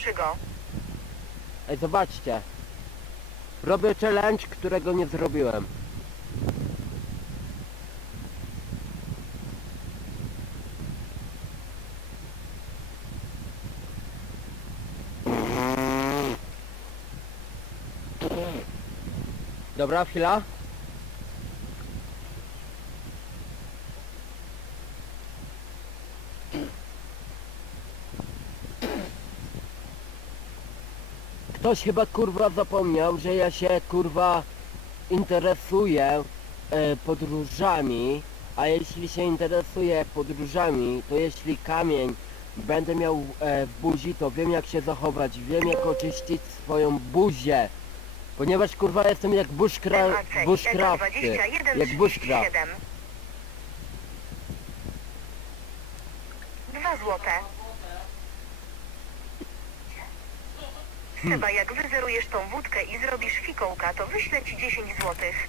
Czy go? Ej, zobaczcie. Robię challenge, którego nie zrobiłem. Dobra, chwila. Ktoś chyba kurwa zapomniał, że ja się kurwa interesuję e, podróżami, a jeśli się interesuję podróżami, to jeśli kamień będę miał e, w buzi, to wiem jak się zachować, wiem jak oczyścić swoją buzię. Ponieważ kurwa jestem jak bushcra MAC bushcrafty, jak bushcraft. 21 Dwa złote. Chyba jak wyzerujesz tą wódkę i zrobisz fikołka, to wyślę ci 10 złotych.